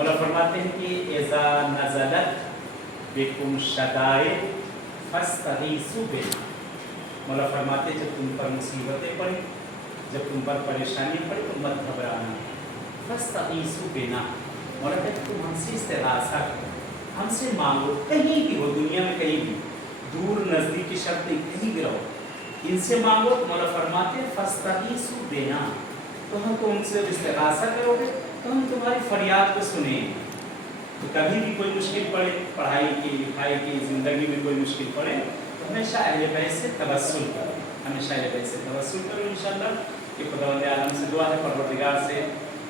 मौला फरमाते हैं कि इज़ा नज़लत बिकुम शदाइद फस्तगीसू बिहा। मौला फरमाते जब तुम पर मुसीबतें पड़ी, जब तुम पर परेशानी पड़ी तो मत घबराना। फस्तगीसू बिहा, मौला कहते तुम हमसे इस्तिग़ासा करो, हमसे मांगो, कहीं भी हो दुनिया में, कहीं भी, दूर नज़दीक की शर्त नहीं, कहीं भी रहो, इनसे मांगो। तो मौला फरमाते फस्तगीसू बिहा, तो हम तो उनसे इस्तिग़ासा करोगे तो हम तुम्हारी फरियाद को सुनेंगे। तो कभी भी कोई मुश्किल पड़े, पढ़ाई की, लिखाई की, ज़िंदगी में कोई मुश्किल पड़े, तो हमेशा अहले बैत से तवस्सुल करो, हमेशा अहले बैत से तवस्सुल करो। इंशाअल्लाह कि खुदावंद आलम से दुआ है परवरदिगार से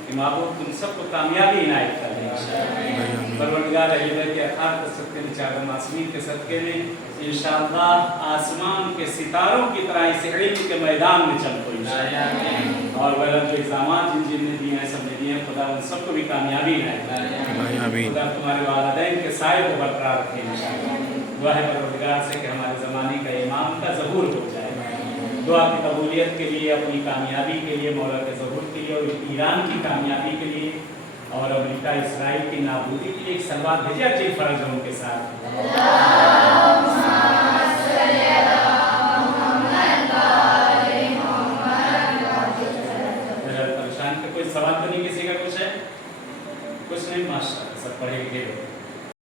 कि माबूद तुम सबको कामयाबी इनायत कर दे इंशाअल्लाह। परवरदिगार अहले बैत के अखार कर सकते हैं, चार मासूमीन के सदक़े में इंशाअल्लाह आसमान के सितारों की तरह इस इल्म के मैदान में चमको इंशाअल्लाह। और गलत जो इल्ज़ामात जिन जिन ने दिए हैं, सब ने दिए हैं, खुदा उन सबको भी कामयाबी है। खुदा तुम्हारे वालिदैन के साए को बरकरार रखे इंशाअल्लाह। दुआ है परवरदिगार से कि हमारे ज़माने का इमाम का ज़हूर हो जाए। दुआ की कबूलियत के लिए, अपनी कामयाबी के लिए, मौला के ज़हूर के लिए, और ईरान की कामयाबी के लिए, और अमेरिका इसराइल की नाबूदी के लिए एक सलवात भेजे अच्छे फ़र्ज है उनके साथ। सवाल तो नहीं किसी का कुछ है? कुछ नहीं, माशाअल्लाह सब पढ़े लिखे हो।